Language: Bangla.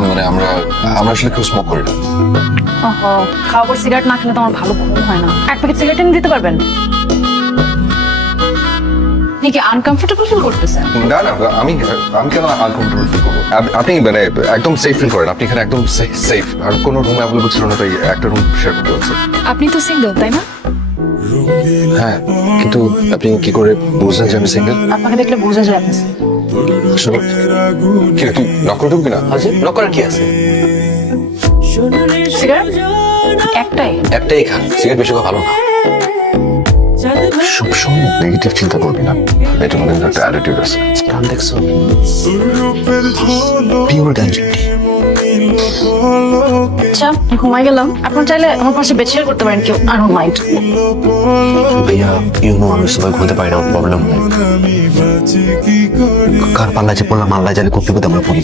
বলছিলাম মানে আমরা আমরা আসলে কেউ স্মোক করি না। ওহো, খাওয়ার পর সিগারেট না খেলে তো আমার ভালো ঘুম হয় না। এক প্যাকেট সিগারেট এনে দিতে পারবেন? আপনি কি আনকমফোর্টেবল ফিল করতেছেন? না না, আমি আমি কেন আনকমফোর্টেবল ফিল করবো? আপনি মানে একদম সেফ ফিল করেন, আপনি এখানে একদম সেফ। আর কোনো রুম অ্যাভেলেবল ছিল না, তাই একটা রুম শেয়ার করতে হচ্ছে। আপনি তো সিঙ্গেল, তাই না? হ্যাঁ, কিন্তু আপনি কি করে বুঝলেন যে আমি সিঙ্গেল? আপনাকে দেখলে বোঝা যায় আপনি আসলে কি রে, তুই নক করে ঢুকবি না? নক করার কি আছে? সিগারেট একটাই। একটাই খান, সিগারেট বেশি খাওয়া ভালো না। সবসময় নেগেটিভ চিন্তা করবি না, এটা মনে হয় একটা অ্যাটিটিউড আছে। গান দেখছো? পিওর গাঞ্জা। আচ্ছা, ঘুমাই গেলাম। আপনার চাইলে আমার পাশে বেড শেয়ার করতে পারেন, কেউ আই ডোন্ট মাইন্ড। ভাইয়া ইউ নো আমি সময় ঘুমতে পারি না, প্রবলেম কার পাল্লা যে পড়লাম আল্লাহ জানে কোন বিপদে আমরা পড়ি।